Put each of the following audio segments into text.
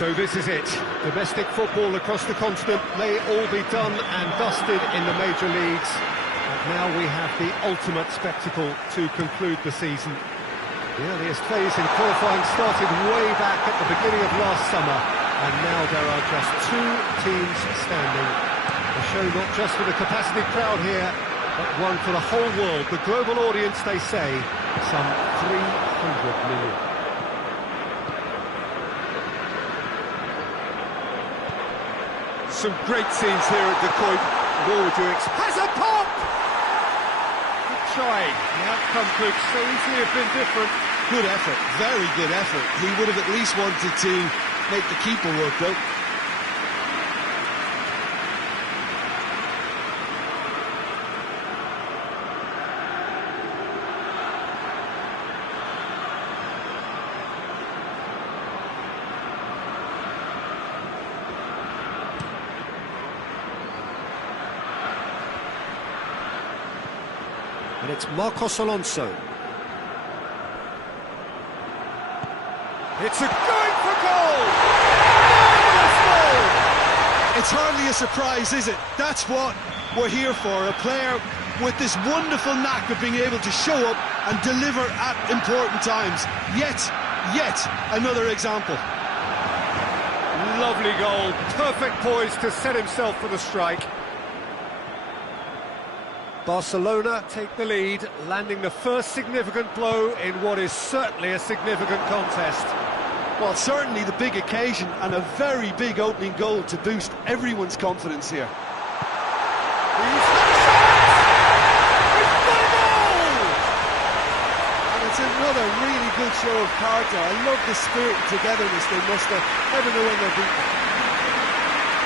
So this is it. Domestic football across the continent may all be done and dusted in the major leagues. But now we have the ultimate spectacle to conclude the season. The earliest phase in qualifying started way back at the beginning of last summer, and now there are just two teams standing. A show not just for the capacity crowd here, but one for the whole world. The global audience, they say, some 300 million. Some great scenes here at the Coit. Nor would you expect. Has a pop! Good try. The outcome could so easily have been different. Good effort, very good effort. He would have at least wanted to make the keeper work, though. And it's Marcos Alonso. It's a going for goal! Marvellous goal! It's hardly a surprise, is it? That's what we're here for. A player with this wonderful knack of being able to show up and deliver at important times. Yet another example. Lovely goal. Perfect poise to set himself for the strike. Barcelona take the lead, landing the first significant blow in what is certainly a significant contest. Well, certainly the big occasion and a very big opening goal to boost everyone's confidence here. He's got a goal! And it's another really good show of character. I love the spirit and togetherness they muster. Never know when they're beaten.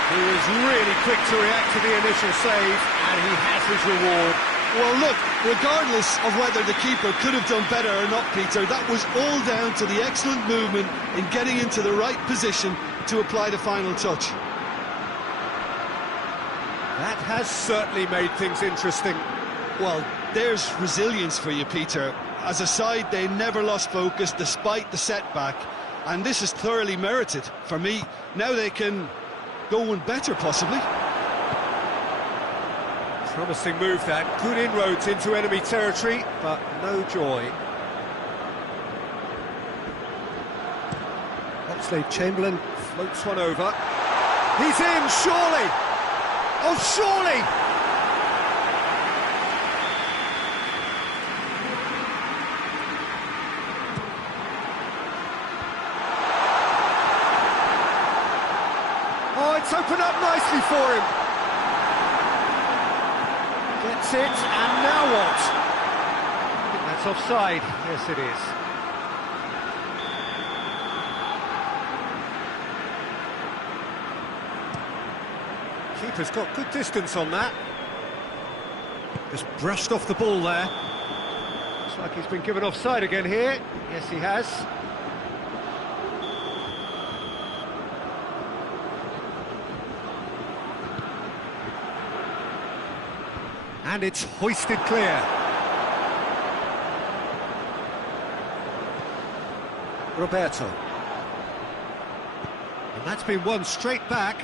He was really quick to react to the initial save, and he has his reward. Well, look, regardless of whether the keeper could have done better or not, Peter, that was all down to the excellent movement in getting into the right position to apply the final touch. That has certainly made things interesting. Well, there's resilience for you, Peter. As a side, they never lost focus despite the setback, and this is thoroughly merited. For me, now they can go one better, possibly. Promising move that, good inroads into enemy territory, but no joy. Oxlade-Chamberlain floats one over. He's in, surely! Oh, surely! Oh, it's opened up nicely for him. Gets it, and now what? I think that's offside. Yes, it is. Keeper's got good distance on that. Just brushed off the ball there. Looks like he's been given offside again here. Yes, he has. And it's hoisted clear. Roberto. And that's been won straight back.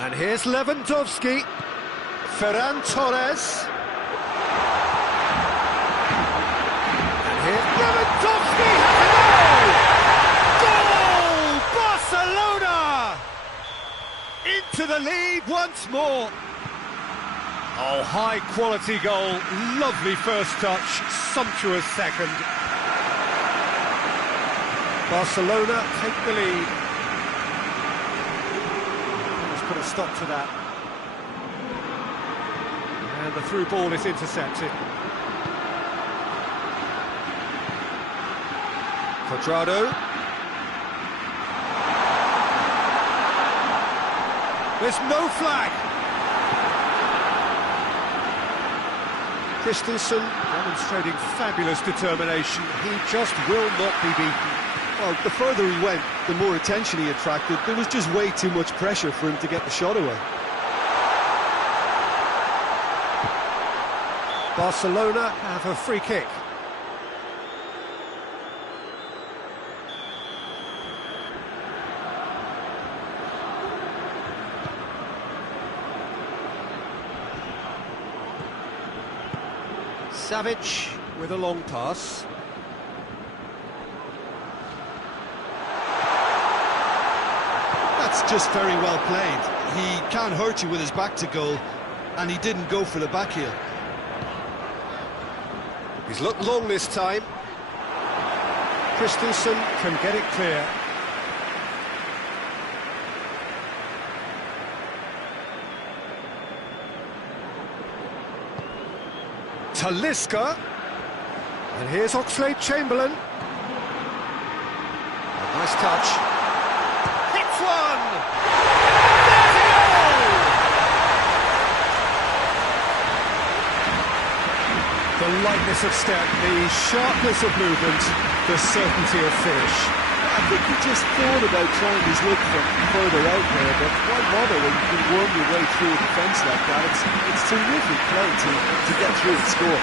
And here's Lewandowski. Ferran Torres. And here's Lewandowski has a goal! Goal! Barcelona! Into the lead once more. Oh, high-quality goal, lovely first touch, sumptuous second. Barcelona take the lead. Let's put a stop to that. And the through ball is intercepted. Cuadrado. There's no flag. Christensen demonstrating fabulous determination. He just will not be beaten. Well, the further he went, the more attention he attracted. There was just way too much pressure for him to get the shot away. Barcelona have a free kick. Savic with a long pass. That's just very well played. He can't hurt you with his back to goal, and he didn't go for the back heel. He's looked long this time. Christensen can get it clear. Talisca. And here's Oxlade-Chamberlain. A nice touch. Hits one! There's a goal! The lightness of step, the sharpness of movement, the certainty of finish. I think he just thought about trying his look from further out there, but why bother when you can worm your way through a defence like that? It's terrific play to get through and score.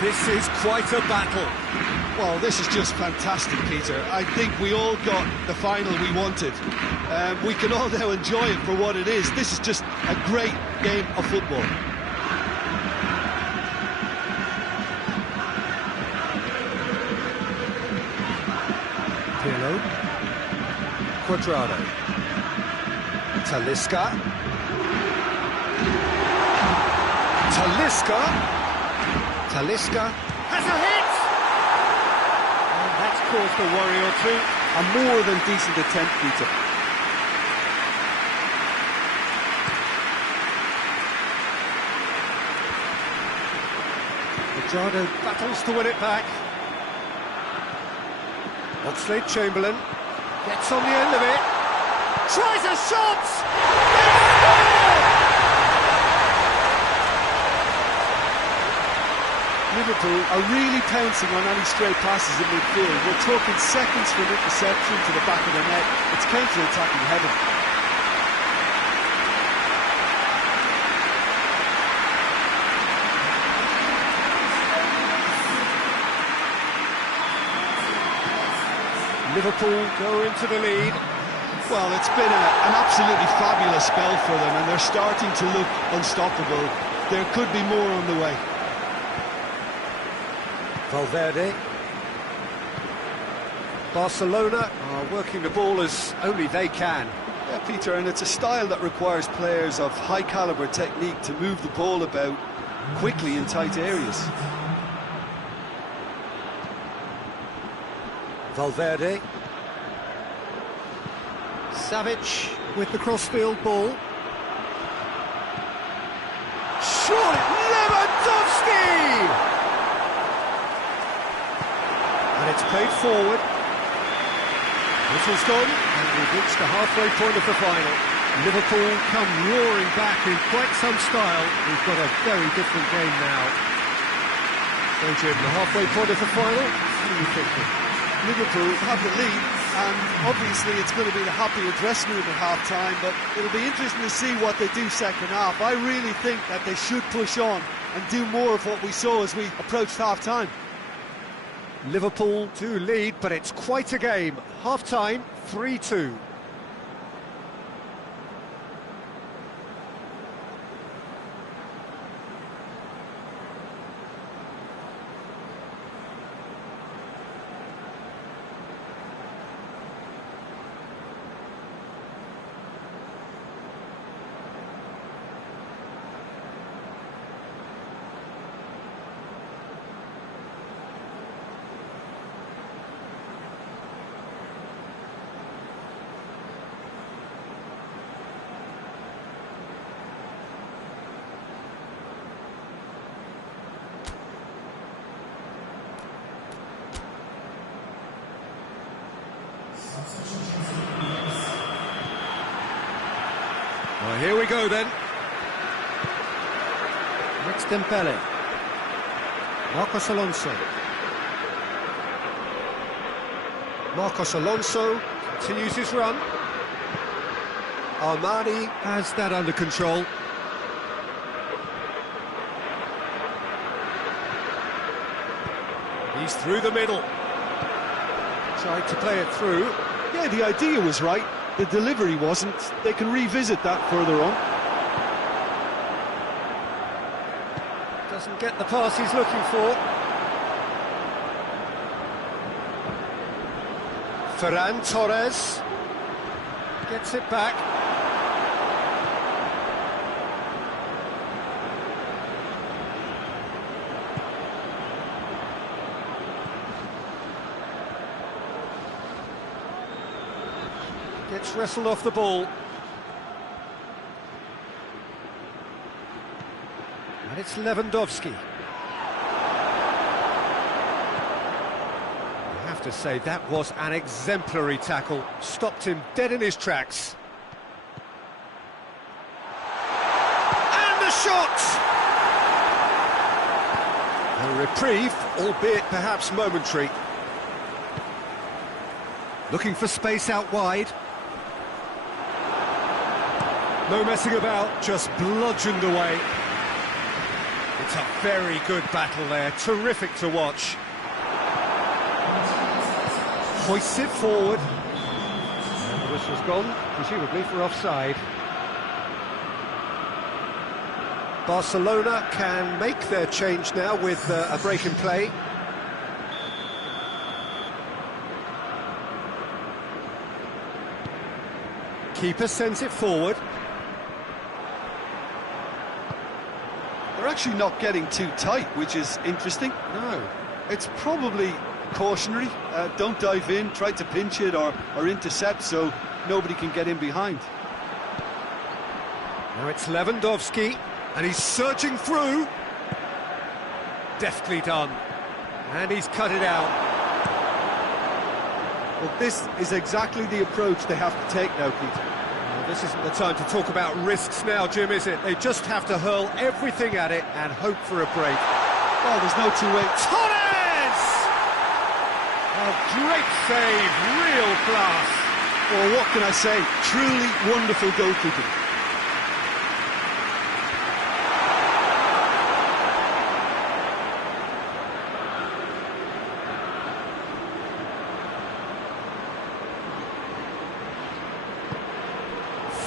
This is quite a battle. Well, this is just fantastic, Peter. I think we all got the final we wanted. We can all now enjoy it for what it is. This is just a great game of football. Pirlo. Quadrado. Talisca. Talisca has a hit! And that's caused a worry or two. A more than decent attempt, Peter. Quadrado battles to win it back. Oxlade-Chamberlain gets on the end of it. Tries a shot! They score! Liverpool are really pouncing on any stray passes in midfield. We're talking seconds from interception to the back of the net. It's counter-attacking heaven. Liverpool go into the lead. Well, it's been an absolutely fabulous spell for them, and they're starting to look unstoppable. There could be more on the way. Valverde. Barcelona are working the ball as only they can. Yeah, Peter, and it's a style that requires players of high-caliber technique to move the ball about quickly in tight areas. Valverde. Savic with the crossfield ball. Surely Lewandowski! And it's played forward. Whistle's gone, and we've reached the halfway point of the final. Liverpool come roaring back in quite some style. We've got a very different game now. So, Jim, the halfway point of the final, what are you thinking? Liverpool have the lead, and obviously it's going to be the happier dressing room at half-time, but it'll be interesting to see what they do second half. I really think that they should push on and do more of what we saw as we approached half-time. Liverpool do lead, but it's quite a game. Half-time, 3-2. Well, here we go then. Next Dembele. Marcos Alonso. Marcos Alonso continues his run. Armani has that under control. He's through the middle. Tried to play it through. Yeah, the idea was right. The delivery wasn't. They can revisit that further on. Doesn't get the pass he's looking for. Ferran Torres gets it back. Gets wrestled off the ball. And it's Lewandowski. I have to say, that was an exemplary tackle. Stopped him dead in his tracks. And the shot! A reprieve, albeit perhaps momentary. Looking for space out wide. No messing about, just bludgeoned away. It's a very good battle there, terrific to watch. Hoists it forward. And the whistle's gone, presumably for offside. Barcelona can make their change now with a break in play. Keeper sends it forward. They're actually not getting too tight, which is interesting. No. It's probably cautionary. Don't dive in, try to pinch it or intercept so nobody can get in behind. Now it's Lewandowski, and he's surging through. Deftly done. And he's cut it out. Well, this is exactly the approach they have to take now, Peter. Well, this isn't the time to talk about risks now, Jim, is it? They just have to hurl everything at it and hope for a break. Oh, there's no two ways. Torres! A great save, real class. Well, what can I say? Truly wonderful goalkeeping.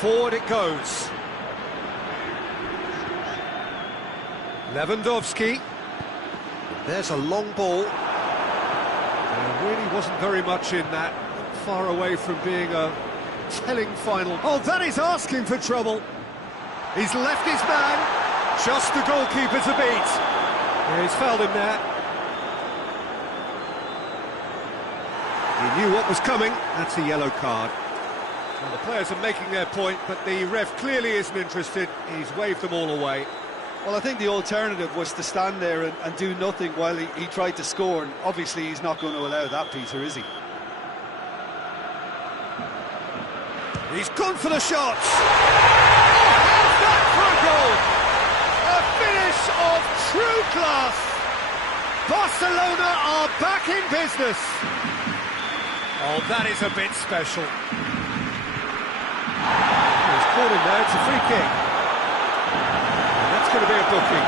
Forward it goes. Lewandowski. There's a long ball. There really wasn't very much in that. Not far away from being a telling final. Oh, that is asking for trouble. He's left his man. Just the goalkeeper to beat. Yeah, he's fouled him there. He knew what was coming. That's a yellow card. Well, the players are making their point, but the ref clearly isn't interested. He's waved them all away. Well, I think the alternative was to stand there and do nothing while he tried to score, and obviously he's not going to allow that, Peter, is he? He's gone for the shots! Oh, how's that for a goal? A finish of true class! Barcelona are back in business! Oh, that is a bit special. He's caught him there, it's a free kick. And that's going to be a booking.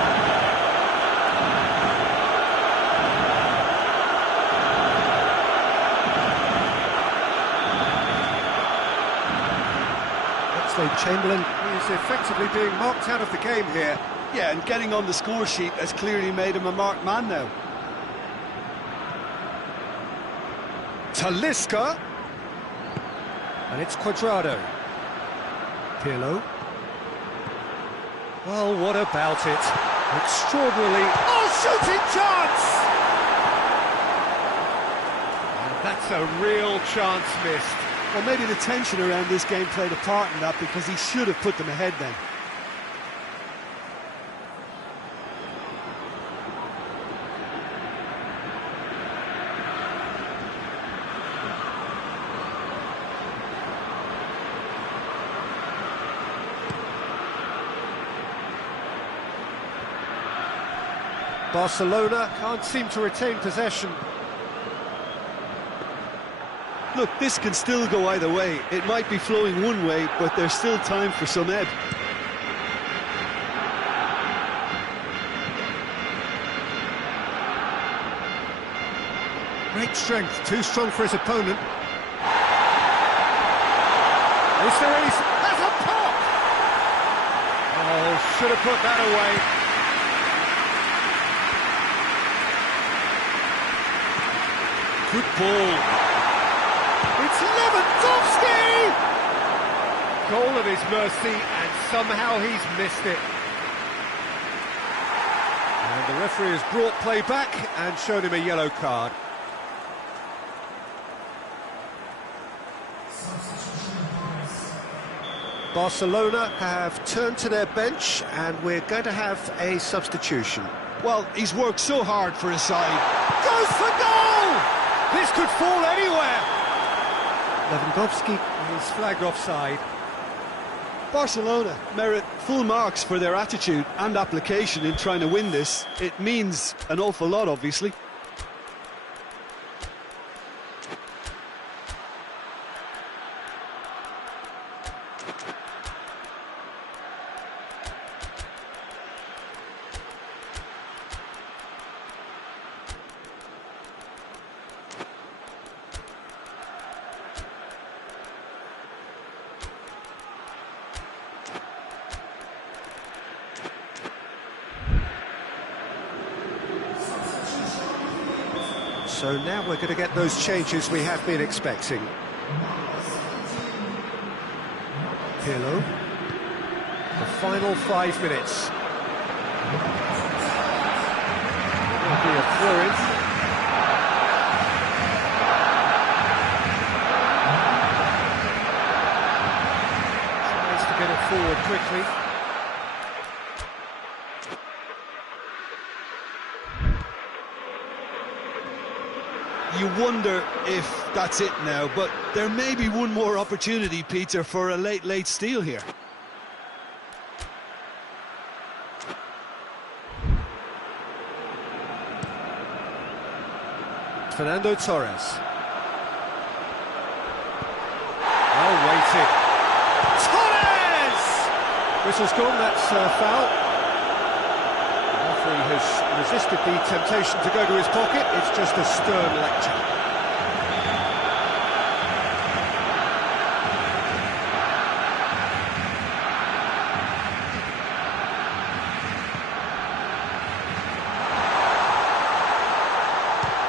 Chamberlain is effectively being marked out of the game here. Yeah, and getting on the score sheet has clearly made him a marked man now. Talisca. And it's Cuadrado. Pirlo. Well, what about it? Extraordinarily... Oh, shooting chance! And that's a real chance missed. Well, maybe the tension around this game played a part in that, because he should have put them ahead then. Barcelona can't seem to retain possession. Look, this can still go either way. It might be flowing one way, but there's still time for some ebb. Great strength, too strong for his opponent. Is there any... That's a pop! Oh, should have put that away. Good ball. It's Lewandowski! Goal at his mercy, and somehow he's missed it. And the referee has brought play back and shown him a yellow card. Barcelona have turned to their bench, and we're going to have a substitution. Well, he's worked so hard for his side. Goes for goal! This could fall anywhere! Lewandowski is flagged offside. Barcelona merit full marks for their attitude and application in trying to win this. It means an awful lot, obviously. So now we're going to get those changes we have been expecting. Pirlo. The final 5 minutes. There'll be a throw-in. Tries to get it forward quickly. You wonder if that's it now, but there may be one more opportunity, Peter, for a late steal here. Fernando Torres. Well waited. Torres! Whistle's gone, that's foul. The referee has resisted the temptation to go to his pocket. It's just a stern lecture.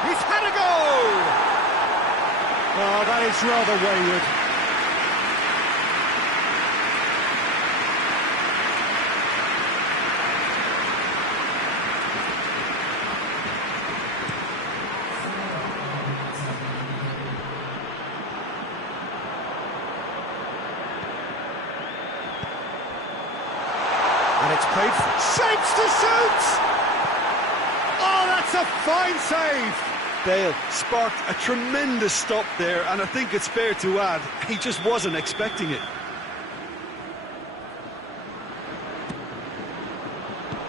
He's had a go! Oh, that is rather wayward. And it's played for... Shapes to shoot! Oh, that's a fine save! Bale sparked a tremendous stop there, and I think it's fair to add, he just wasn't expecting it.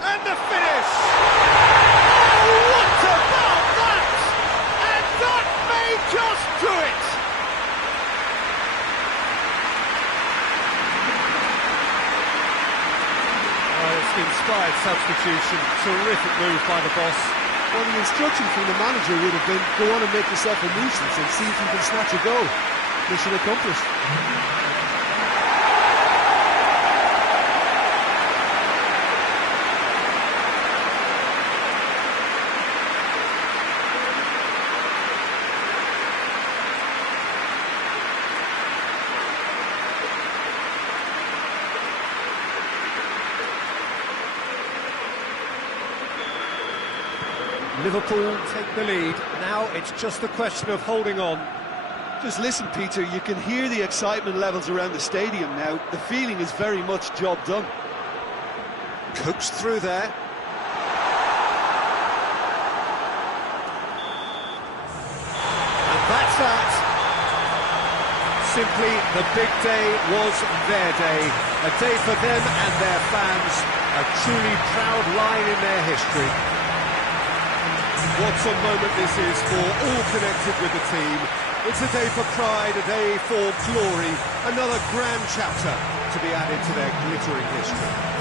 And the finish! Oh, what about that? And that may just do it! Oh, it's an inspired substitution. Terrific move by the boss. Well, the instruction from the manager would have been, go on and make yourself a nuisance and see if you can snatch a goal. Mission accomplished. Liverpool take the lead. Now it's just a question of holding on. Just listen, Peter, you can hear the excitement levels around the stadium now. The feeling is very much job done. Coaxed through there. And that's that. Simply, the big day was their day. A day for them and their fans. A truly proud line in their history. What a moment this is for all connected with the team. It's a day for pride, a day for glory, another grand chapter to be added to their glittering history.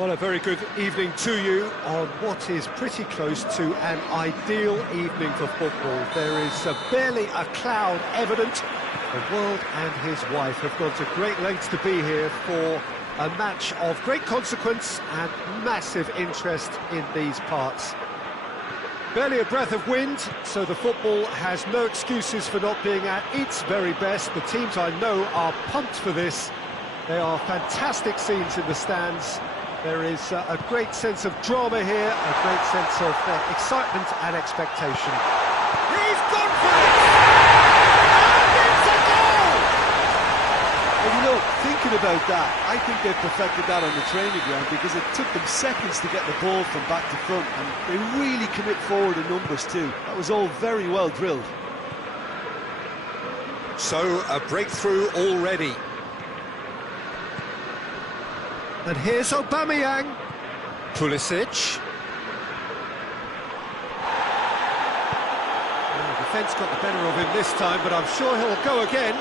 Well, a very good evening to you on what is pretty close to an ideal evening for football. There is barely a cloud evident. The world and his wife have gone to great lengths to be here for a match of great consequence and massive interest in these parts. Barely a breath of wind, so the football has no excuses for not being at its very best. The teams I know are pumped for this. There are fantastic scenes in the stands. There is a great sense of drama here, a great sense of excitement and expectation. He's gone for it! And it's a goal! And you know, thinking about that, I think they've perfected that on the training ground because it took them seconds to get the ball from back to front, and they really commit forward in numbers too. That was all very well drilled. So, a breakthrough already. And here's Aubameyang. Pulisic. The defence got the better of him this time, but I'm sure he'll go again.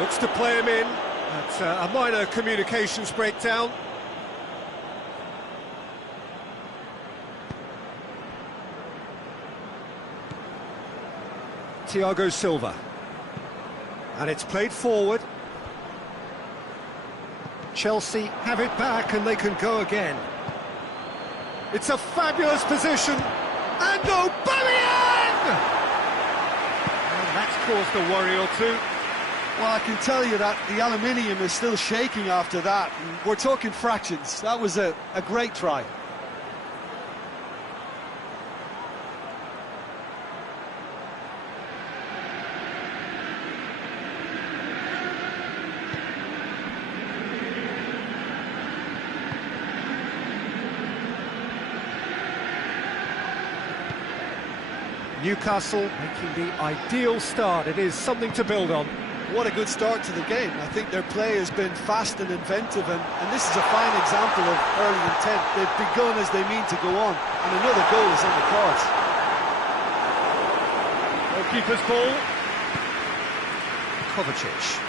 Looks to play him in. That's a minor communications breakdown. Thiago Silva. And it's played forward. Chelsea have it back and they can go again. It's a fabulous position. And Aubameyang! And that's caused a worry or two. Well, I can tell you that the aluminium is still shaking after that. And we're talking fractions. That was a great try. Newcastle making the ideal start. It is something to build on. What a good start to the game. I think their play has been fast and inventive, and this is a fine example of early intent. They've begun as they mean to go on, and another goal is on the cards. Goalkeeper's ball. Kovacic.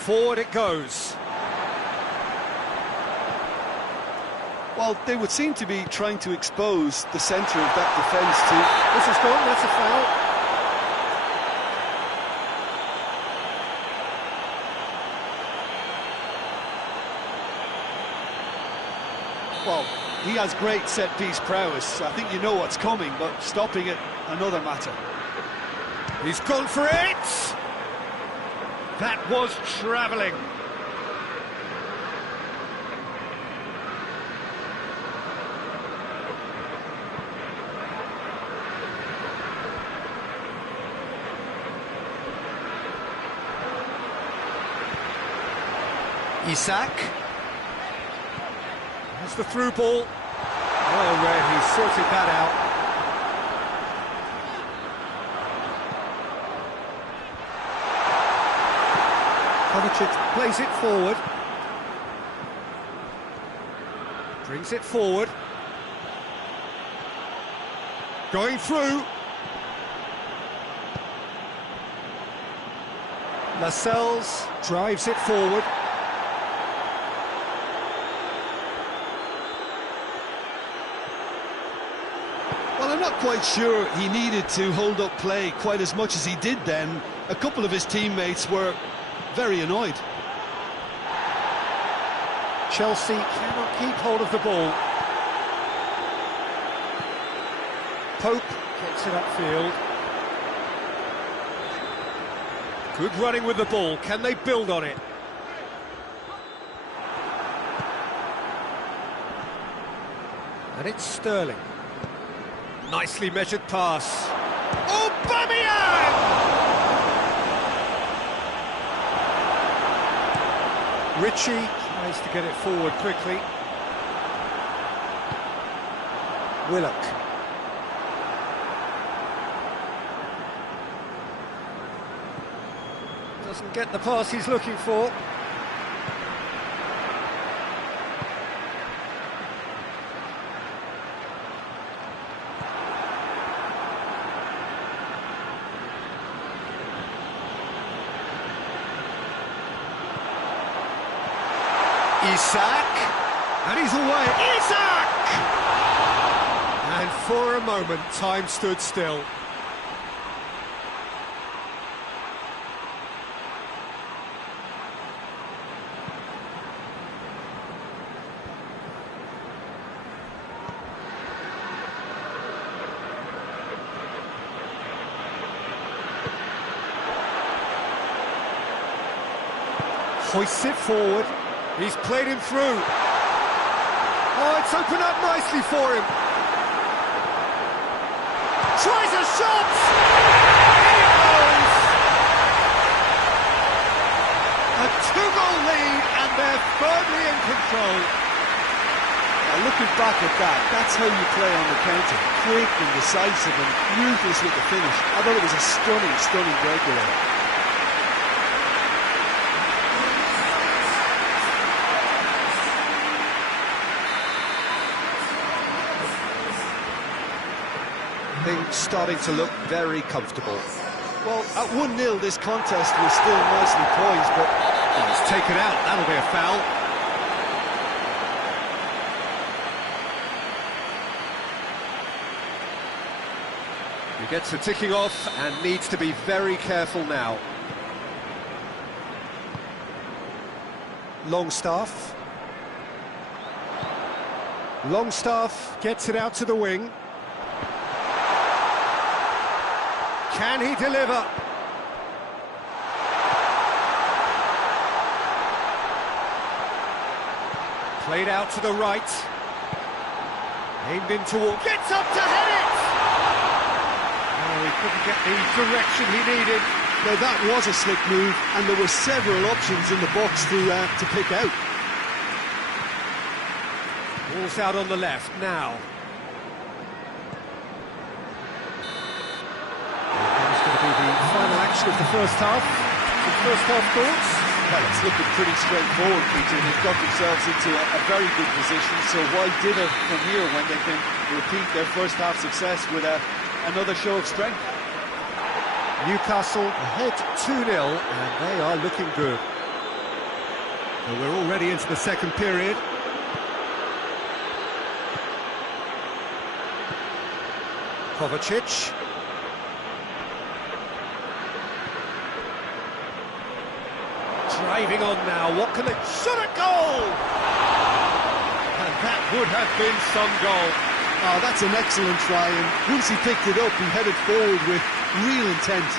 Forward it goes. Well, they would seem to be trying to expose the centre of that defence to... This is gone, that's a foul. Well, he has great set-piece prowess. I think you know what's coming, but stopping it, another matter. He's gone for it! That was travelling. Isak. There's the through ball. Well read, he's sorted that out. Kovacic plays it forward. Brings it forward. Going through. Lascelles drives it forward. Well, I'm not quite sure he needed to hold up play quite as much as he did then. A couple of his teammates were very annoyed. Chelsea cannot keep hold of the ball. Pope gets it upfield. Good running with the ball. Can they build on it? And it's Sterling. Nicely measured pass. Aubameyang! Ritchie tries to get it forward quickly. Willock. Doesn't get the pass he's looking for. Isak, and he's away. Isak! And for a moment, time stood still. Hoists it forward. He's played him through. Oh, it's opened up nicely for him. Tries a shot! In it goes! A two-goal lead, and they're firmly in control. Now, looking back at that, that's how you play on the counter. Quick and decisive and ruthless with the finish. I thought it was a stunning, stunning breakaway. Things starting to look very comfortable. Well, at 1-0, this contest was still nicely poised, but... Oh, it's taken out. That'll be a foul. He gets the ticking off and needs to be very careful now. Longstaff. Longstaff gets it out to the wing. Can he deliver? Played out to the right. Aimed in toward... Gets up to head it! Oh, he couldn't get the direction he needed. Now, that was a slick move, and there were several options in the box to pick out. Ball's out on the left now. The final action of the first half. The first half thoughts? Well, it's looking pretty straightforward, Peter. They've got themselves into a very good position, so why dither from here when they can repeat their first half success with another show of strength? Newcastle ahead 2-0, and they are looking good. So we're already into the second period. Kovacic. Driving on now, what can they... Shot a goal! And that would have been some goal. Oh, that's an excellent try, and once he picked it up, he headed forward with real intent.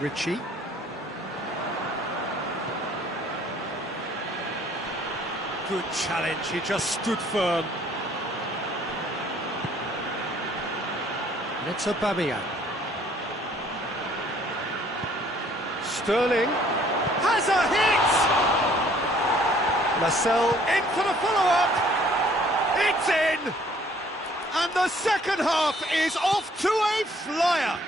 Ritchie. Good challenge, he just stood firm. It's Aubameyang. Sterling has a hit! Lascelles in for the follow-up! It's in! And the second half is off to a flyer!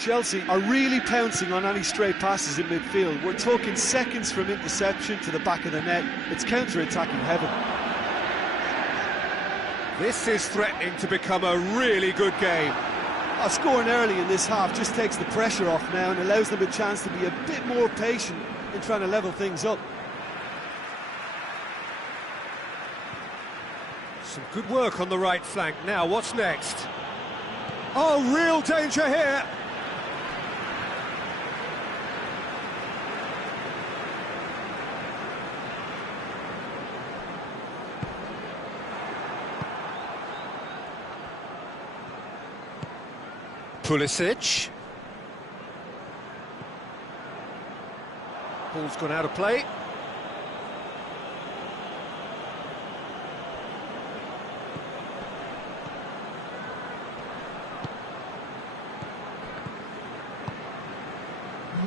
Chelsea are really pouncing on any stray passes in midfield. We're talking seconds from interception to the back of the net. It's counter-attacking heaven. This is threatening to become a really good game. Scoring early in this half just takes the pressure off now and allows them a chance to be a bit more patient in trying to level things up. Some good work on the right flank. Now, what's next? Oh, real danger here! Pulisic. Ball's gone out of play.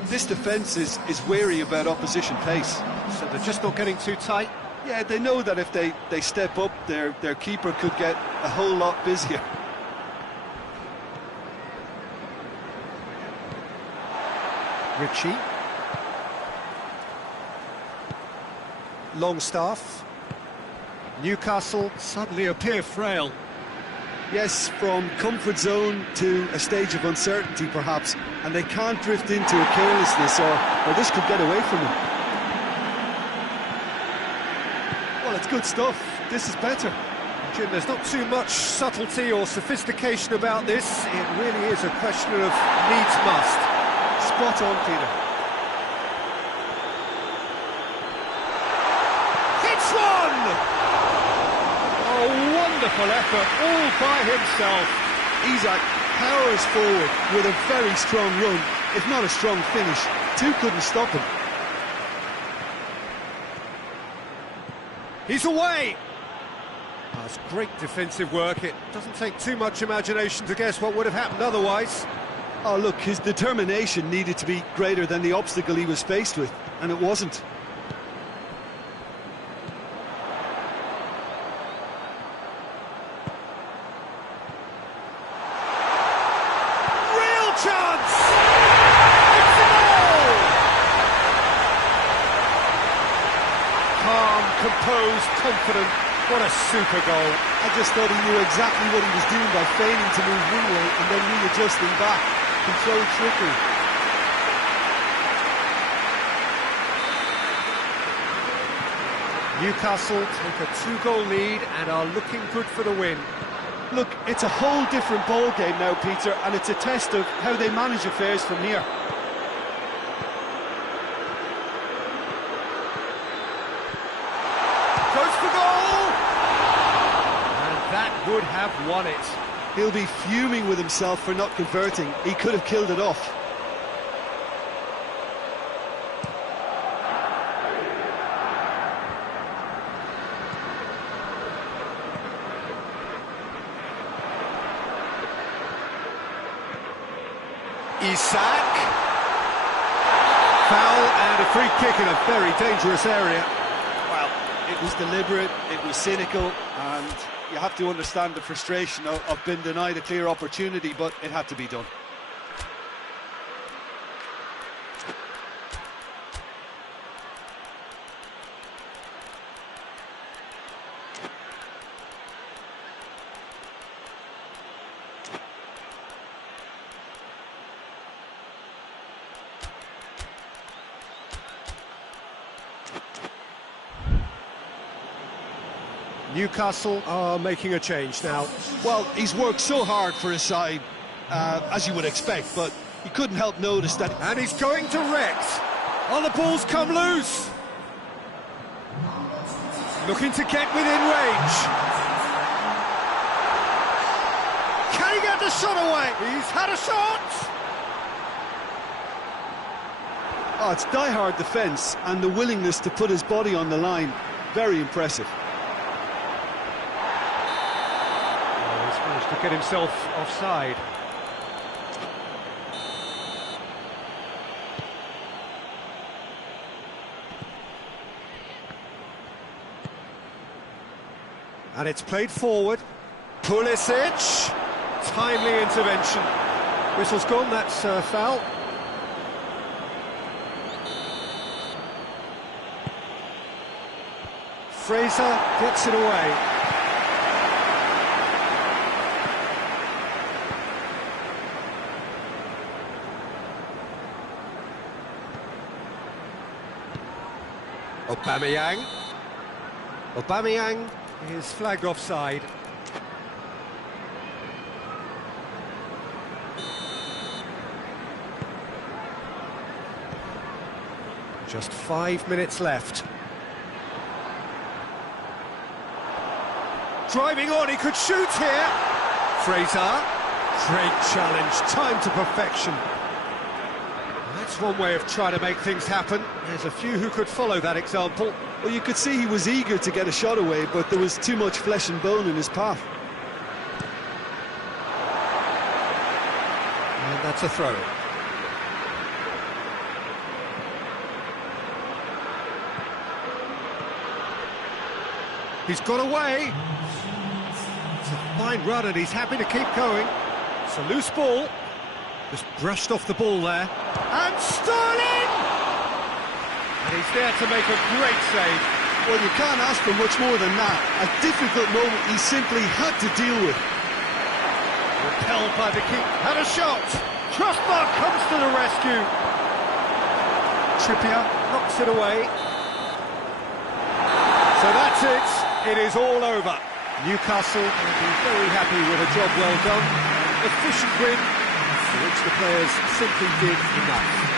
This defence is wary about opposition pace. So they're just not getting too tight? Yeah, they know that if they step up, their keeper could get a whole lot busier. Ritchie. Longstaff. Newcastle suddenly appear frail. Yes, from comfort zone to a stage of uncertainty perhaps, and they can't drift into a carelessness or this could get away from them. Well, it's good stuff. This is better. Jim, there's not too much subtlety or sophistication about this. It really is a question of needs must. Spot on, Peter. Hits one! Oh, wonderful effort, all by himself. Isak powers forward with a very strong run, if not a strong finish. Two couldn't stop him. He's away! That's great defensive work. It doesn't take too much imagination to guess what would have happened otherwise. Oh, look, his determination needed to be greater than the obstacle he was faced with, and it wasn't. Real chance! It's a goal! Calm, composed, confident. What a super goal. I just thought he knew exactly what he was doing by feigning to move one way and then readjusting back. Controlled trickery. Newcastle take a 2-goal lead and are looking good for the win. Look, it's a whole different ball game now, Peter, and it's a test of how they manage affairs from here. Goes for goal! And that would have won it. He'll be fuming with himself for not converting. He could have killed it off. Isak. Foul and a free kick in a very dangerous area. Well, it was deliberate, it was cynical, and you have to understand the frustration of being denied a clear opportunity, but it had to be done. Newcastle are making a change now. Well, he's worked so hard for his side, as you would expect, but he couldn't help notice that... And he's going direct. Oh, the ball's come loose. Looking to get within range. Can he get the shot away? He's had a shot. Oh, it's die-hard defence and the willingness to put his body on the line. Very impressive. To get himself offside. And it's played forward. Pulisic. Timely intervention. Whistle's gone, that's foul. Fraser gets it away. Aubameyang is flagged offside. Just 5 minutes left. Driving on, he could shoot here. Fraser, great challenge, time to perfection. That's one way of trying to make things happen. There's a few who could follow that example. Well, you could see he was eager to get a shot away, but there was too much flesh and bone in his path. And that's a throw. He's got away. It's a fine run and he's happy to keep going. It's a loose ball. Just brushed off the ball there. And Sterling! And he's there to make a great save. Well, you can't ask for much more than that. A difficult moment he simply had to deal with. repelled by the keep. Had a shot. Crossbar comes to the rescue. Trippier knocks it away. So that's it. It is all over. Newcastle will be very happy with a job well done. Efficient win, for which the players simply did enough.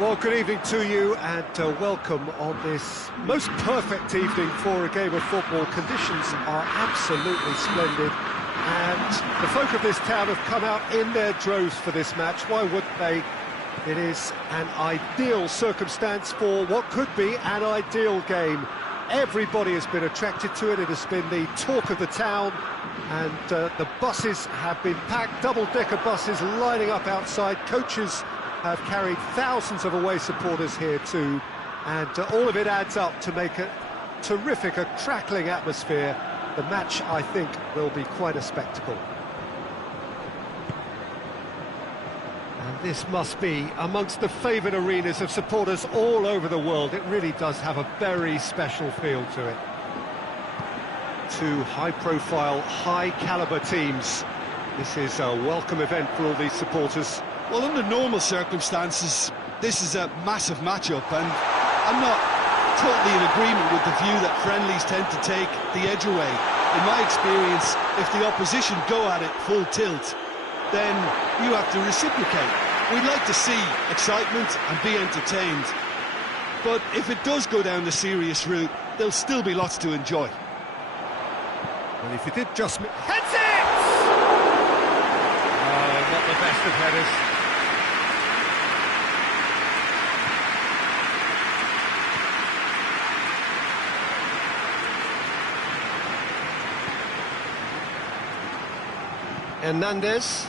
Well, good evening to you and welcome on this most perfect evening for a game of football. Conditions are absolutely splendid and the folk of this town have come out in their droves for this match. Why wouldn't they? It is an ideal circumstance for what could be an ideal game. Everybody has been attracted to it. It has been the talk of the town and the buses have been packed, double-decker buses lining up outside. Coaches have carried thousands of away supporters here too, and all of it adds up to make a terrific, a crackling atmosphere. The match, I think, will be quite a spectacle. And This must be amongst the favoured arenas of supporters all over the world. It really does have a very special feel to it. Two high-profile, high-calibre teams. This is a welcome event for all these supporters. Well, under normal circumstances, this is a massive match-up, and I'm not totally in agreement with the view that friendlies tend to take the edge away. In my experience, if the opposition go at it full tilt, then you have to reciprocate. We'd like to see excitement and be entertained. But if it does go down the serious route, there'll still be lots to enjoy. And if you did just... Heads it! Oh, not the best of headers. Hernandez.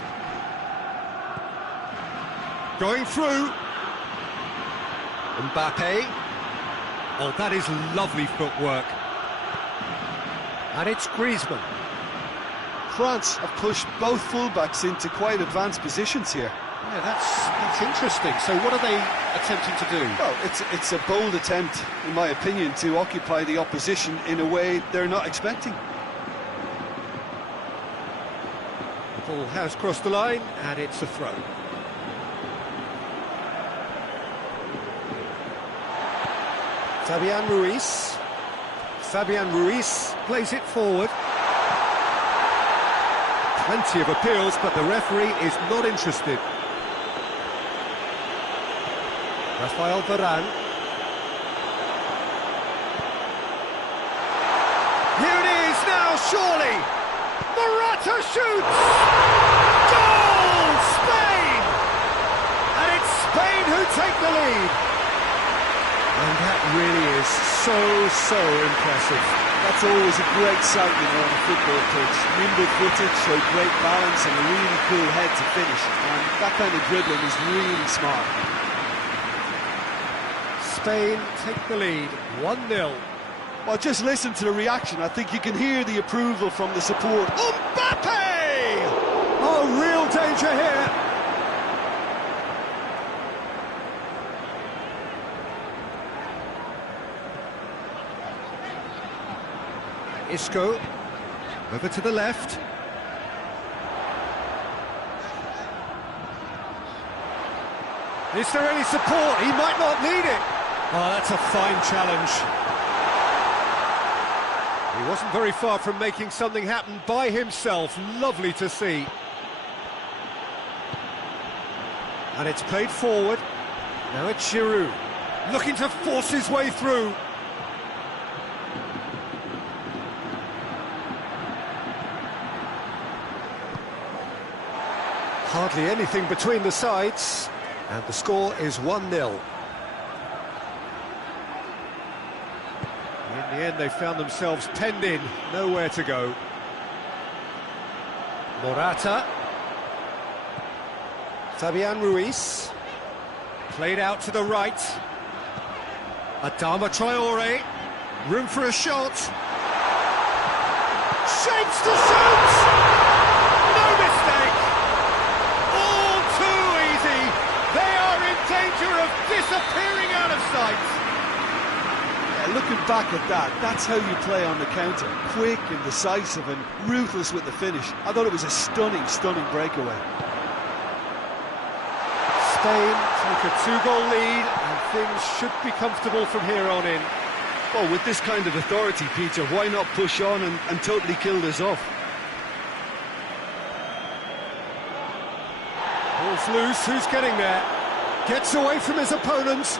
Going through. Mbappe. Oh, that is lovely footwork. And it's Griezmann. France have pushed both fullbacks into quite advanced positions here. Yeah, that's interesting. So what are they attempting to do? Well, it's a bold attempt, in my opinion, to occupy the opposition in a way they're not expecting. The ball has crossed the line, and it's a throw. Fabian Ruiz plays it forward. Plenty of appeals, but the referee is not interested. Rafael Varane. Here it is now, surely! Morata shoots! Goal! Spain! And it's Spain who take the lead. And that really is so impressive. That's always a great sight, you know, on a football pitch. Nimble-footed, showed great balance and a really cool head to finish. And that kind of dribbling is really smart. Spain take the lead, 1-0. Well, just listen to the reaction. I think you can hear the approval from the support. Mbappe! Oh, real danger here. Isco, over to the left. Is there any support? He might not need it. Oh, that's a fine challenge. He wasn't very far from making something happen by himself. Lovely to see. And it's played forward. Now it's Giroud, looking to force his way through. Hardly anything between the sides, and the score is 1-0. In the end, they found themselves penned in, nowhere to go. Morata. Fabian Ruiz. Played out to the right. Adama Traore. Room for a shot. Shapes to shoot! No mistake! All too easy! They are in danger of disappearing out of sight! Yeah, looking back at that, that's how you play on the counter. Quick and decisive and ruthless with the finish. I thought it was a stunning breakaway. Spain take a 2-goal lead, and things should be comfortable from here on in. Well, with this kind of authority, Peter, why not push on and totally kill this off? Ball's loose, who's getting there? Gets away from his opponent.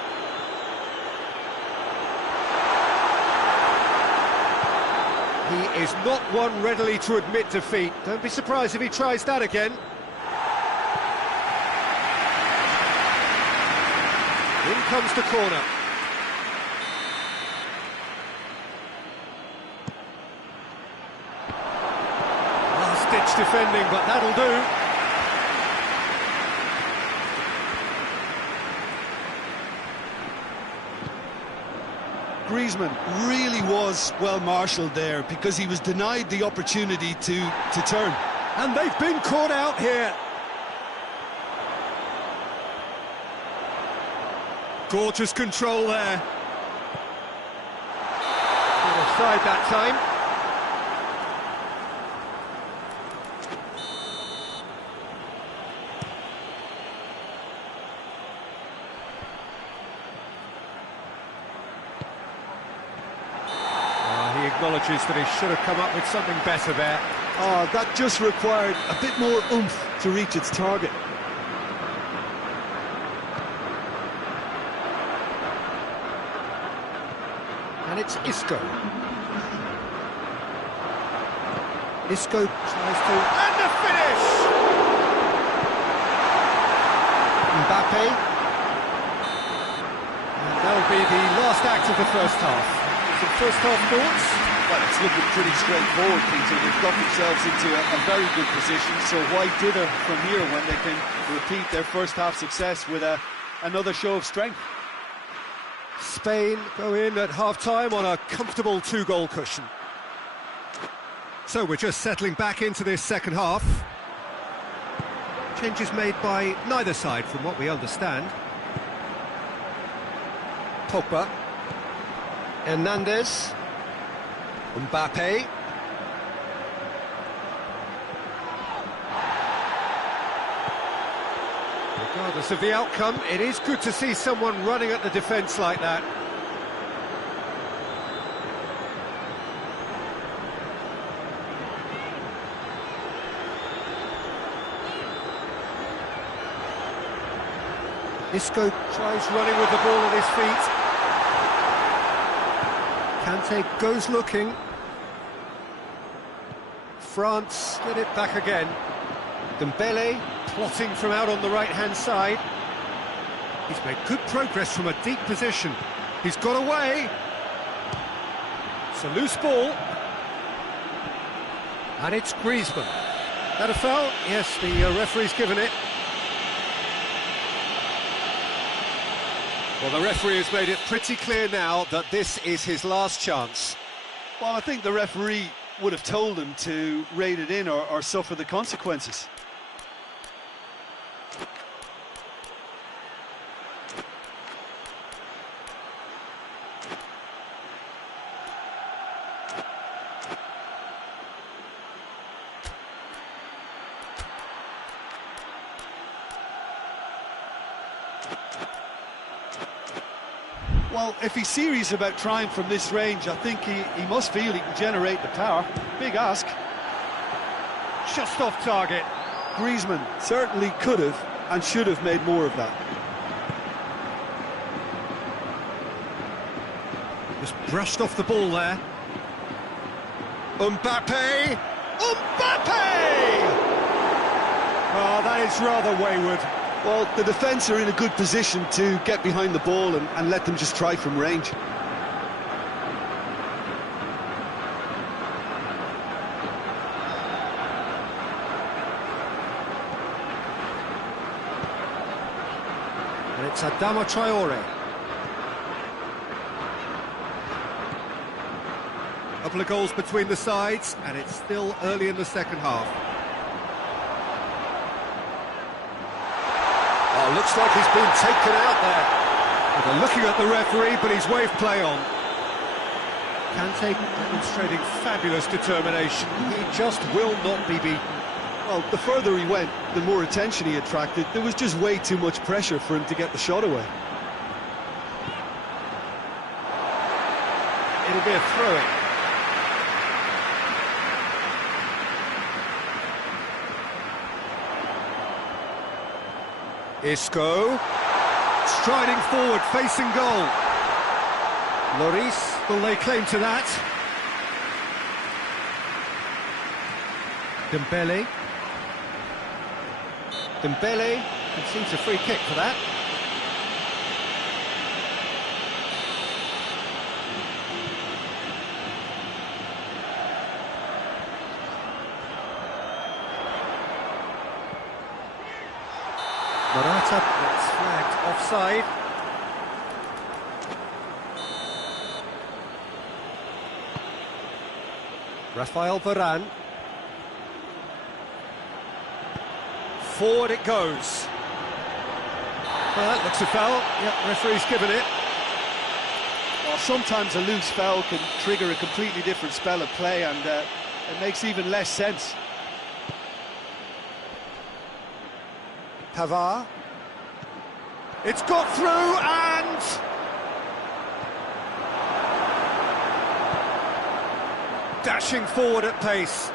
He is not one readily to admit defeat. Don't be surprised if he tries that again. In comes the corner. Last-ditch defending, but that'll do. Griezmann really was well marshalled there because he was denied the opportunity to turn. And they've been caught out here. Gorgeous control there. Good offside that time. He acknowledges that he should have come up with something better there. Oh, that just required a bit more oomph to reach its target. And it's Isco. Isco tries to... And the finish! Mbappe. And that'll be the last act of the first half. Some first half thoughts? Well, it's looking pretty straightforward, Peter. They've got themselves into a very good position, so why dither from here when they can repeat their first half success with another show of strength? Spain go in at half-time on a comfortable 2-goal cushion. So we're just settling back into this second half. Changes made by neither side from what we understand. Pogba. Hernandez. Mbappe. Regardless of the outcome, it is good to see someone running at the defence like that. Isco tries running with the ball at his feet. Kante goes looking. France get it back again. Dembele plotting from out on the right-hand side. He's made good progress from a deep position. He's got away. It's a loose ball. And it's Griezmann. That a foul? Yes, the referee's given it. Well, the referee has made it pretty clear now that this is his last chance. Well, I think the referee would have told him to rate it in or suffer the consequences. Well, if he's serious about trying from this range, I think he must feel he can generate the power. Big ask. Just off target. Griezmann certainly could have and should have made more of that. Just brushed off the ball there. Mbappe! Mbappe! Oh, that is rather wayward. Well, the defence are in a good position to get behind the ball and let them just try from range. And it's Adama Traore. A couple of goals between the sides, and it's still early in the second half. Oh, looks like he's been taken out there. Well, they're looking at the referee, but he's waved play on. Kante demonstrating fabulous determination. He just will not be beaten. Well, the further he went, the more attention he attracted. There was just way too much pressure for him to get the shot away. It'll be a throw-in. Isco, striding forward, facing goal. Lloris, will lay claim to that? Dembele. Dembele concedes a free kick for that. Morata gets flagged offside. Rafael Varane. Forward it goes. Well, that looks a foul. Yep, referee's given it. Well, sometimes a loose foul can trigger a completely different spell of play, and it makes even less sense. Pavard. It's got through and... dashing forward at pace.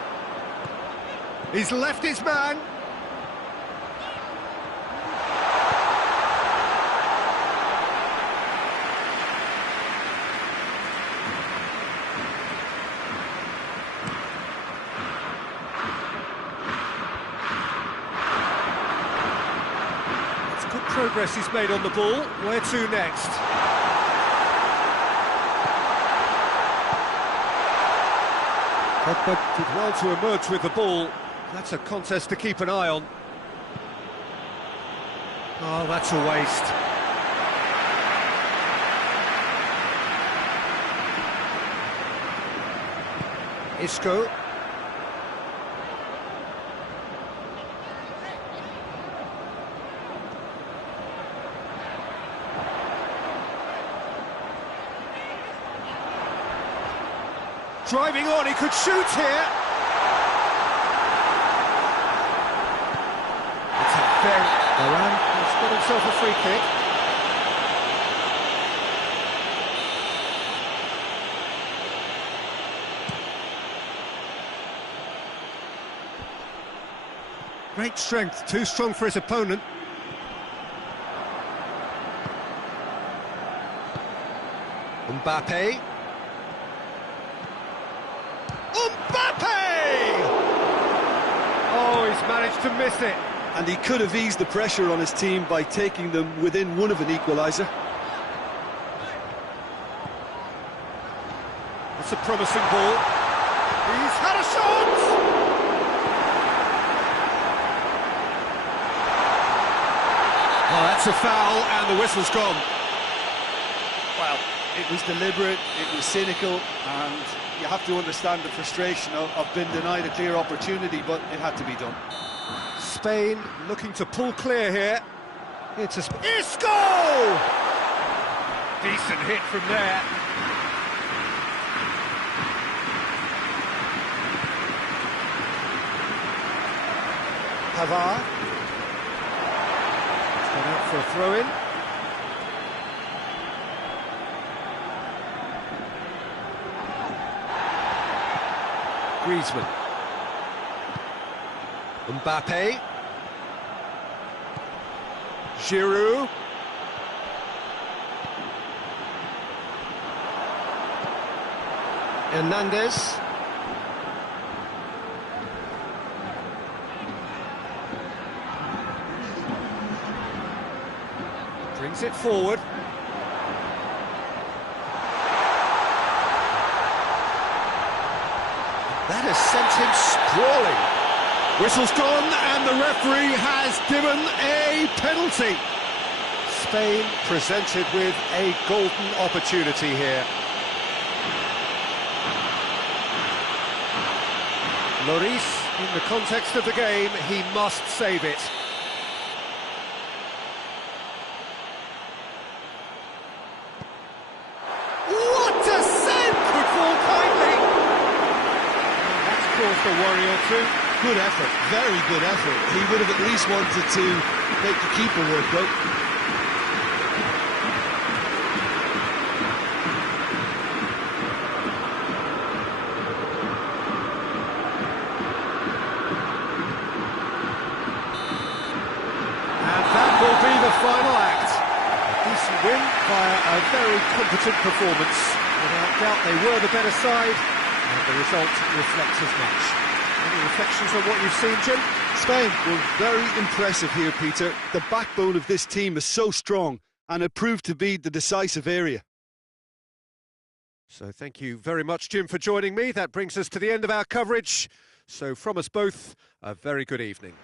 He's left his man. It's good progress he's made on the ball. Where to next? But did well to emerge with the ball. That's a contest to keep an eye on. Oh, that's a waste. Isco. Driving on, he could shoot here. It's a very... Moran has got himself a free kick. Great strength, too strong for his opponent. Mbappe. Oh, he's managed to miss it. And he could have eased the pressure on his team by taking them within one of an equaliser. That's a promising ball. He's had a shot! Oh, that's a foul, and the whistle's gone. Well, it was deliberate, it was cynical, and you have to understand the frustration of being denied a clear opportunity, but it had to be done. Spain looking to pull clear here. It's a... Isco! Decent hit from there. Pavard. He's gone out for a throw-in. Griezmann. Mbappe. Giroud. Hernandez. Brings it forward. That has sent him sprawling. Whistle's gone, and the referee has given a penalty. Spain presented with a golden opportunity here. Lloris, in the context of the game, he must save it. What a save! Could fall kindly. That's caused a worry or two. Good effort, very good effort. He would have at least wanted to make the keeper work, though. And that will be the final act. A decent win via a very competent performance. Without doubt, they were the better side, and the result reflects as much. Any reflections on what you've seen, Jim? Spain were very impressive here, Peter. The backbone of this team is so strong, and it proved to be the decisive area. So thank you very much, Jim, for joining me. That brings us to the end of our coverage. So from us both, a very good evening.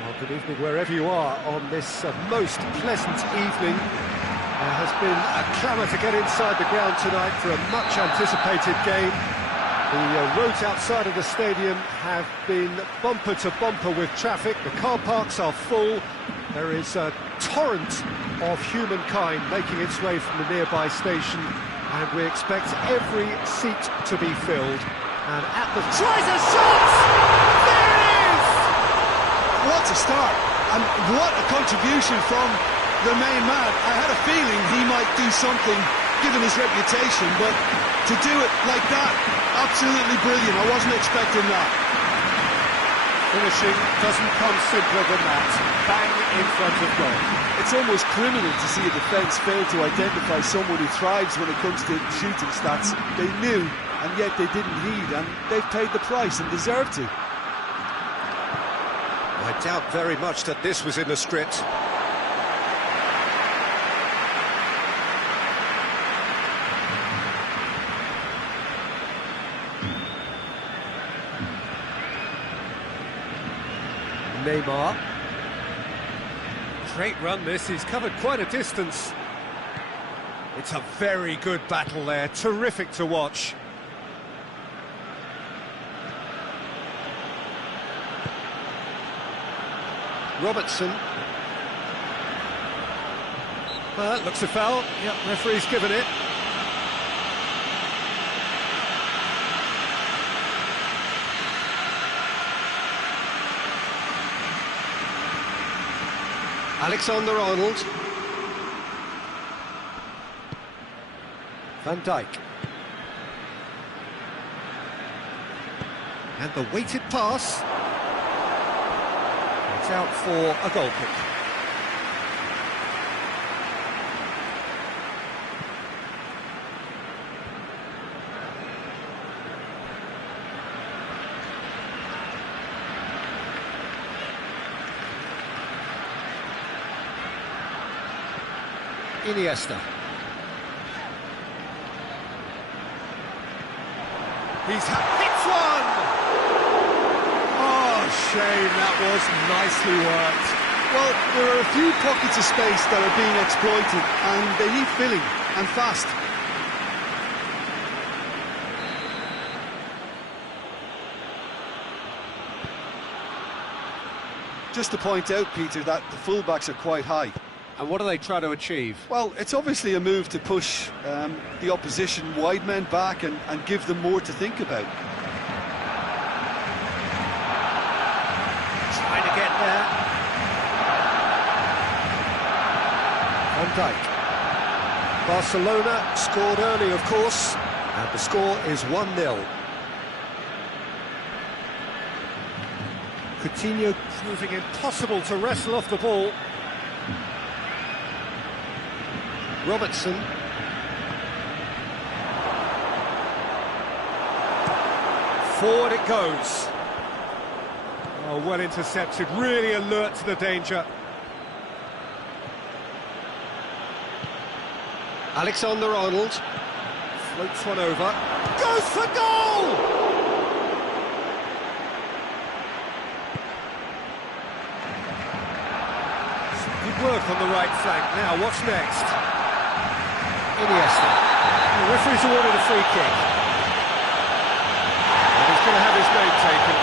Well, good evening wherever you are on this most pleasant evening. There has been a clamour to get inside the ground tonight for a much-anticipated game. The roads outside of the stadium have been bumper to bumper with traffic. The car parks are full. There is a torrent of humankind making its way from the nearby station, and we expect every seat to be filled. And at the... tries a shot! There it is! What a start, and what a contribution from the main man. I had a feeling he might do something, given his reputation, but to do it like that, absolutely brilliant. I wasn't expecting that. Finishing doesn't come simpler than that. Bang in front of goal. It's almost criminal to see a defence fail to identify someone who thrives when it comes to shooting stats. They knew, and yet they didn't heed, and they've paid the price and deserve to. I doubt very much that this was in the script. Neymar. Great run this, he's covered quite a distance. It's a very good battle there, terrific to watch. Robertson. Well, that looks a foul. Yep, referee's given it. Alexander-Arnold. Van Dijk. And the weighted pass. It's out for a goal kick. Iniesta. Hits one! Oh, shame, that was nicely worked. Well, there are a few pockets of space that are being exploited, and they need filling, and fast. Just to point out, Peter, that the fullbacks are quite high. And what do they try to achieve? Well, it's obviously a move to push the opposition wide men back and give them more to think about. Trying to get there. Van Dijk. Barcelona scored early, of course, and the score is 1-0. Coutinho proving impossible to wrestle off the ball. Robertson. Forward it goes. Oh, well intercepted, really alert to the danger. Alexander-Arnold floats one over. Goes for goal! Some good work on the right flank. Now, what's next? Iniesta. The referee's awarded a free kick. And he's going to have his name taken.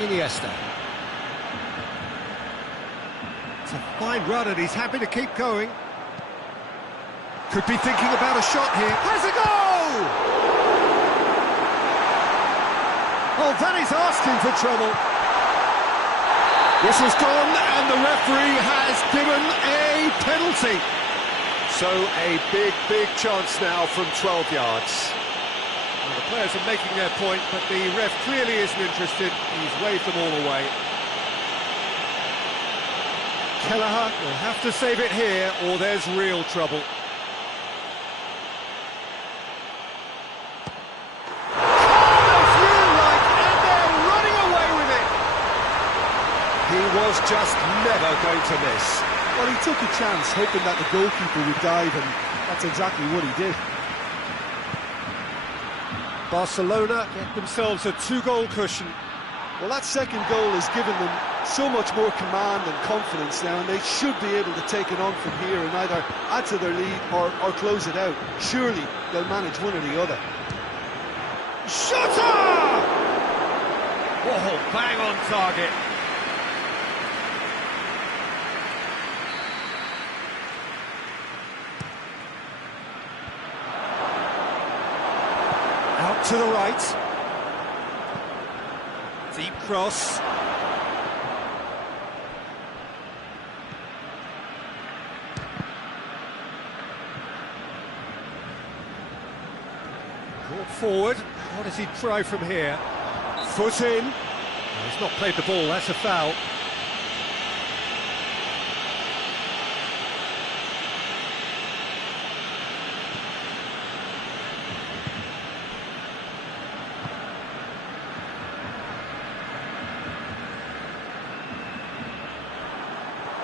Iniesta. It's a fine run and he's happy to keep going. Could be thinking about a shot here. Has a goal! Oh, that is asking for trouble. Whistle's gone and the referee has given a penalty. So a big chance now from 12 yards. Well, the players are making their point, but the ref clearly isn't interested. He's waved them all away. Kelleher will have to save it here or there's real trouble. He was just never going to miss. Well, he took a chance, hoping that the goalkeeper would dive, and that's exactly what he did. Barcelona get themselves a 2-goal cushion. Well, that second goal has given them so much more command and confidence now, and they should be able to take it on from here and either add to their lead or close it out. Surely they'll manage one or the other. Shutter! Oh, bang on target. Out to the right. Deep cross. Brought forward. What does he try from here? Foot in. Oh, he's not played the ball, that's a foul.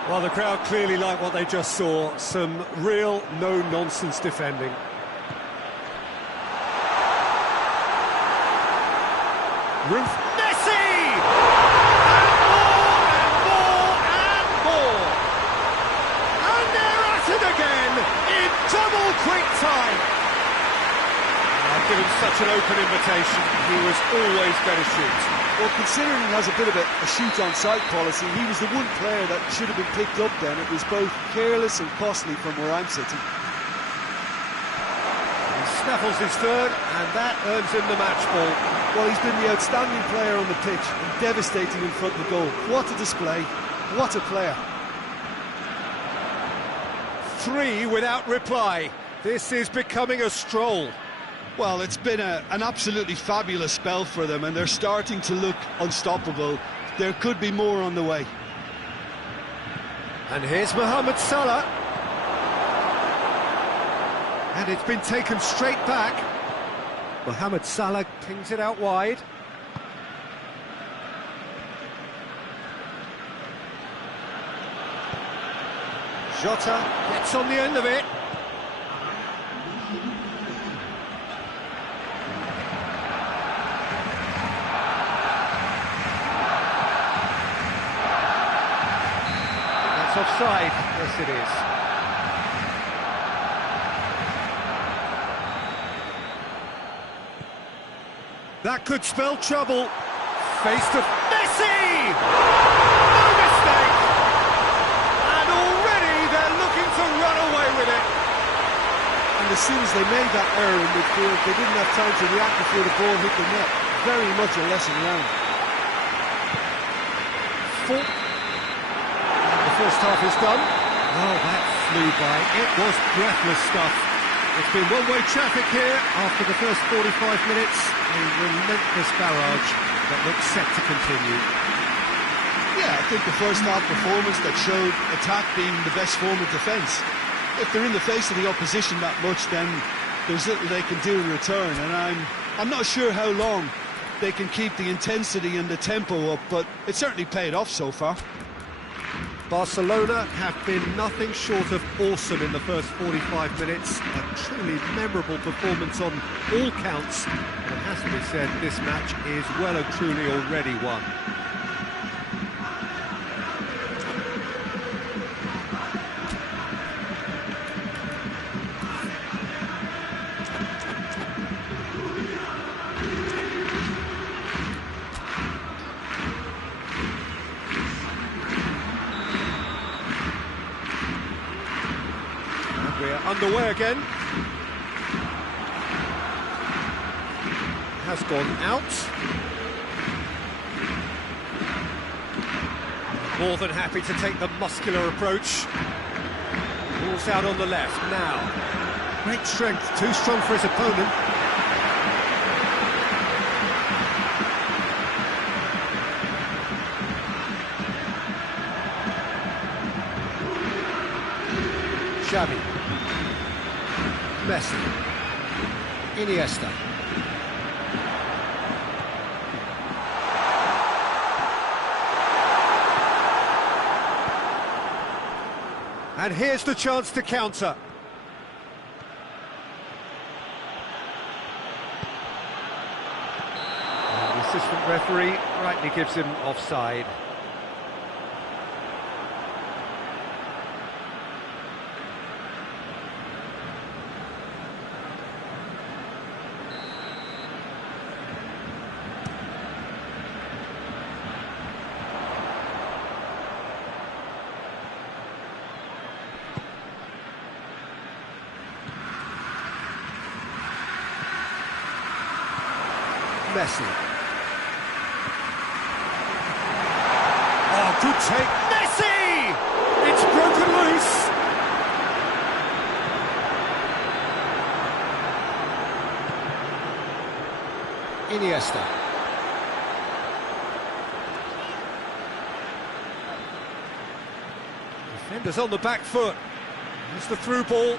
Well, the crowd clearly like what they just saw. Some real no-nonsense defending. Ruth Messi! And more! And they're at it again in double quick time. I've given such an open invitation. He was always going to shoot. Well, considering he has a bit of a shoot-on-sight policy, he was the one player that should have been picked up then. It was both careless and costly from where I'm sitting. snaffles his third, and that earns him the match ball. Well, he's been the outstanding player on the pitch and devastating in front of the goal. What a display, what a player. 3 without reply. This is becoming a stroll. Well, it's been an absolutely fabulous spell for them, and they're starting to look unstoppable. There could be more on the way. And here's Mohamed Salah. And it's been taken straight back. Mohamed Salah pings it out wide. Jota gets on the end of it. That's offside. Yes, it is. That could spell trouble. Face to Messi! No mistake! And already they're looking to run away with it. And as soon as they made that error in midfield, they didn't have time to react before the ball hit the net. Very much a lesson learned. The first half is done. Oh, that flew by. It was breathless stuff. It's been one-way traffic here after the first 45 minutes. A relentless barrage that looks set to continue. Yeah, I think the first half performance that showed attack being the best form of defence. If they're in the face of the opposition that much, then there's little they can do in return, and I'm not sure how long they can keep the intensity and the tempo up, but it certainly paid off so far. Barcelona have been nothing short of awesome in the first 45 minutes. A truly memorable performance on all counts. And it has to be said, this match is well and truly already won. We're underway again. Has gone out. More than happy to take the muscular approach. Ball's out on the left now. Great strength, too strong for his opponent. Xavi. Messi. Iniesta. And here's the chance to counter. And the assistant referee rightly gives him offside. Messi. Oh, good take. Messi! It's broken loose. Iniesta. Defenders on the back foot. It's the through ball.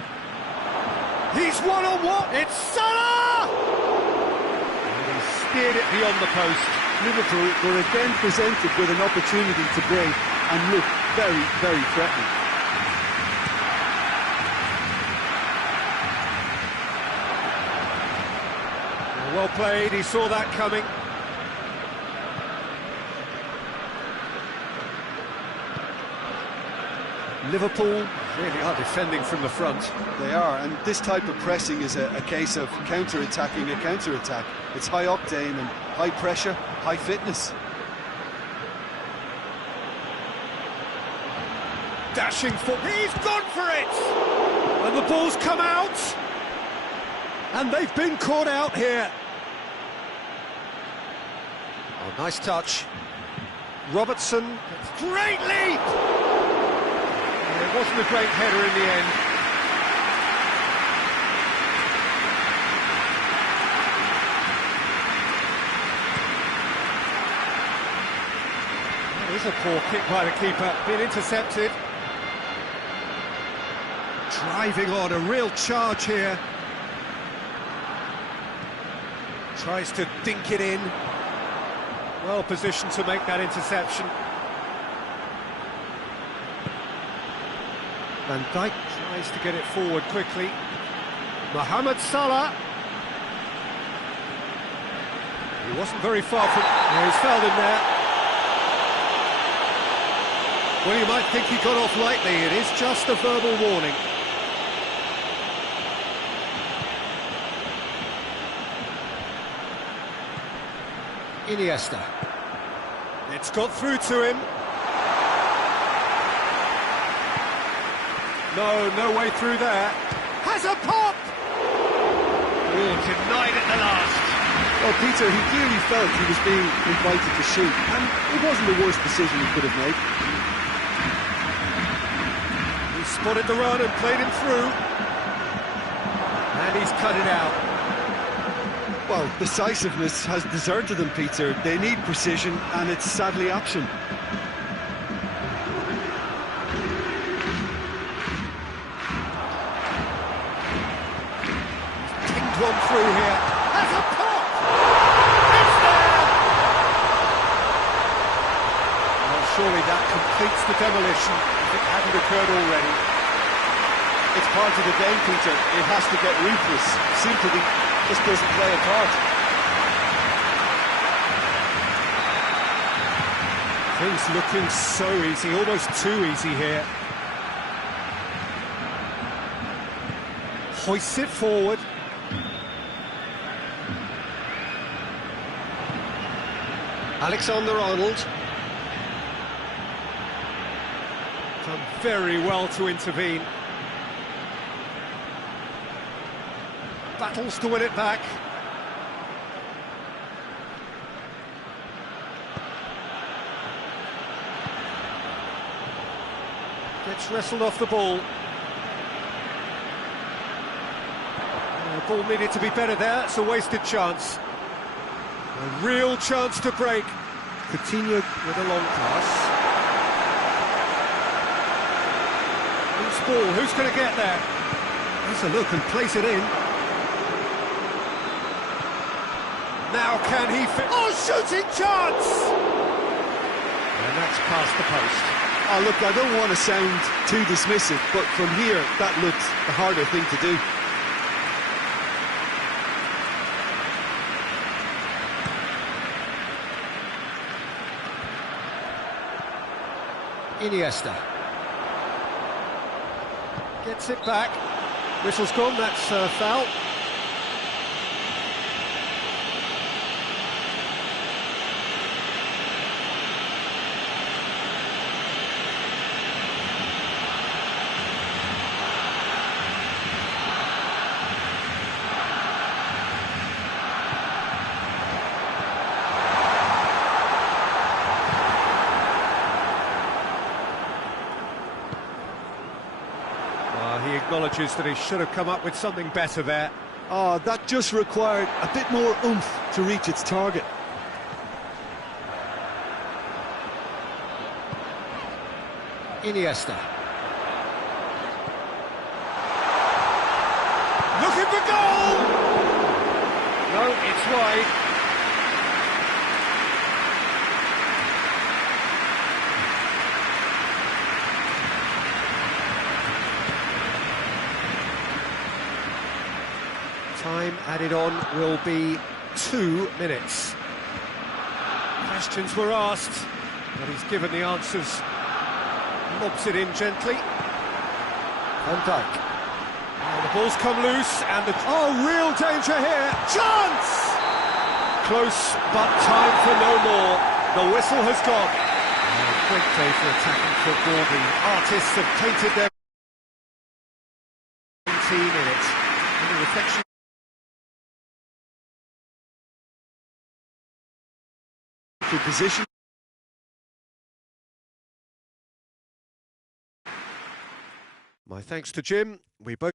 He's one-on-one. It's Salah! Steered it beyond the post. Liverpool were again presented with an opportunity to break and look very, very threatening. Well played, he saw that coming. Liverpool really are defending from the front. They are, and this type of pressing is a case of counter-attacking a counter-attack. It's high octane and high pressure, high fitness. Dashing for... He's gone for it! And the ball's come out! And they've been caught out here. Oh, nice touch. Robertson, great leap! It wasn't a great header in the end. That is a poor kick by the keeper, being intercepted. Driving on, a real charge here. Tries to dink it in. Well positioned to make that interception. Van Dijk tries to get it forward quickly. Mohamed Salah. He wasn't very far from... Yeah, he's fouled him there. Well, you might think he got off lightly. It is just a verbal warning. Iniesta. It's got through to him. No way through there. Has a pop! Oh, denied at the last. Well, Peter, he clearly felt he was being invited to shoot, and it wasn't the worst decision he could have made. He spotted the run and played him through. And he's cut it out. Well, decisiveness has deserted them, Peter. They need precision, and it's sadly absent. Tinged one through here. Has a pop! It's there! Well, surely that completes the demolition if it hadn't occurred already. It's part of the game, Peter. It has to get ruthless. Sympathy just doesn't play a part. Things looking so easy, almost too easy here. Hoists it forward. Alexander-Arnold. Done very well to intervene. Battles to win it back. Gets wrestled off the ball. The ball needed to be better there. It's a wasted chance. A real chance to break. Coutinho with a long pass. Loose ball. Who's going to get there? Has a look and place it in. Now can he fit? Oh, shooting chance! And that's past the post. Oh, look, I don't want to sound too dismissive, but from here, that looked the harder thing to do. Iniesta. Gets it back. Whistle's gone, that's a foul. He acknowledges that he should have come up with something better there. Oh, that just required a bit more oomph to reach its target. Iniesta. Looking for goal! No, it's wide. Time added on will be 2 minutes. Questions were asked, but he's given the answers. Lobs it in gently. Van Dijk. And the ball's come loose, and the... Oh, real danger here! Chance! Close, but time for no more. The whistle has gone. A great day for attacking football. The artists have painted their 19 in it. Any reflection? to position. My thanks to Jim. We both